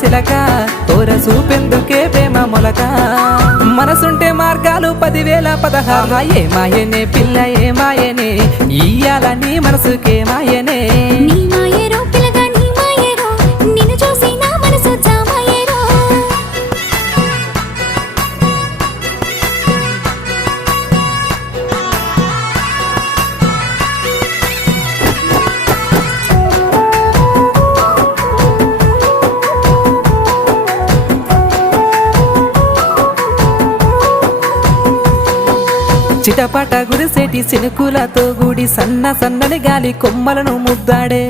సిలక తోర చూపెందుకే ప్రేమ మొలక మనసుంటే మార్గాలు 10,000 ఏ మాయనే పిల్ల ఏ మాయనే ఇయ్యాల నీ మనసుకే మాయనే నీ మాయరో పిల్లగా నీ మాయరో నిన్ను చూసి నా మనసు జామాయరో చిటపట గురిసేటి సినుకులతో గుడి సన్నని గాలి కొమ్మలను ముద్దాడే